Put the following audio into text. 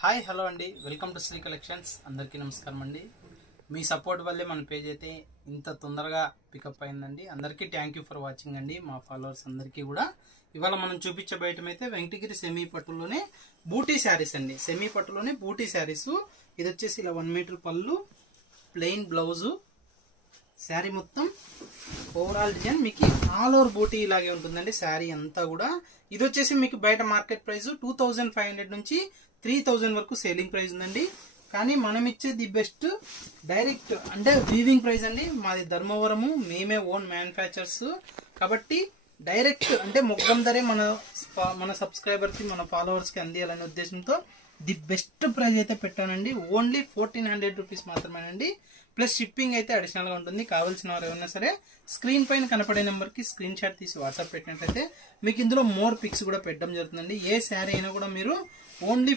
Hi hello అండి, welcome to Shri collections. అందరికీ నమస్కారం అండి. మీ సపోర్ట్ వల్లే మన పేజ్ అయితే ఇంత తొందరగా పికప్ అయిందండి. అందరికీ థ్యాంక్ యూ ఫర్ వాచింగ్ అండి. మా ఫాలోవర్స్ అందరికీ కూడా ఇవాళ మనం చూపించే బయట అయితే వెంకటగిరి సెమీ పట్టులోనే బూటీ శారీస్ అండి. సెమీ పట్టులోనే బూటీ శారీస్. ఇది వచ్చేసి ఇలా 1 మీటర్ పళ్ళు, ప్లెయిన్ బ్లౌజు, శారీ మొత్తం ఓవరాల్ డిజైన్ మీకు ఆల్ ఓవర్ బూటీ ఇలాగే ఉంటుందండి. శారీ అంతా కూడా ఇది వచ్చేసి మీకు బయట మార్కెట్ ప్రైస్ 2500 నుంచి 3000 వరకు సేలింగ్ ప్రైస్ ఉందండి. కానీ మనం ఇచ్చే ది బెస్ట్ డైరెక్ట్ అంటే వీవింగ్ ప్రైస్ అండి. మాది ధర్మవరము, మేమే ఓన్ మ్యానుఫ్యాక్చర్స్ కాబట్టి డైరెక్ట్ అంటే మొగ్గం ధరే మన సబ్స్క్రైబర్కి, మన ఫాలోవర్స్కి అందియాలనే ఉద్దేశంతో ది బెస్ట్ ప్రైస్ అయితే పెట్టానండి. ఓన్లీ 1400 రూపీస్ మాత్రమేనండి. ప్లస్ షిప్పింగ్ అయితే అడిషనల్గా ఉంటుంది. కావాల్సిన వారు ఏమన్నా సరే స్క్రీన్ పైన కనపడే నెంబర్కి స్క్రీన్ షాట్ తీసి వాట్సాప్ పెట్టినట్లయితే మీకు ఇందులో మోర్ పిక్స్ కూడా పెట్టడం జరుగుతుందండి. ఏ శారీ అయినా కూడా మీరు ఓన్లీ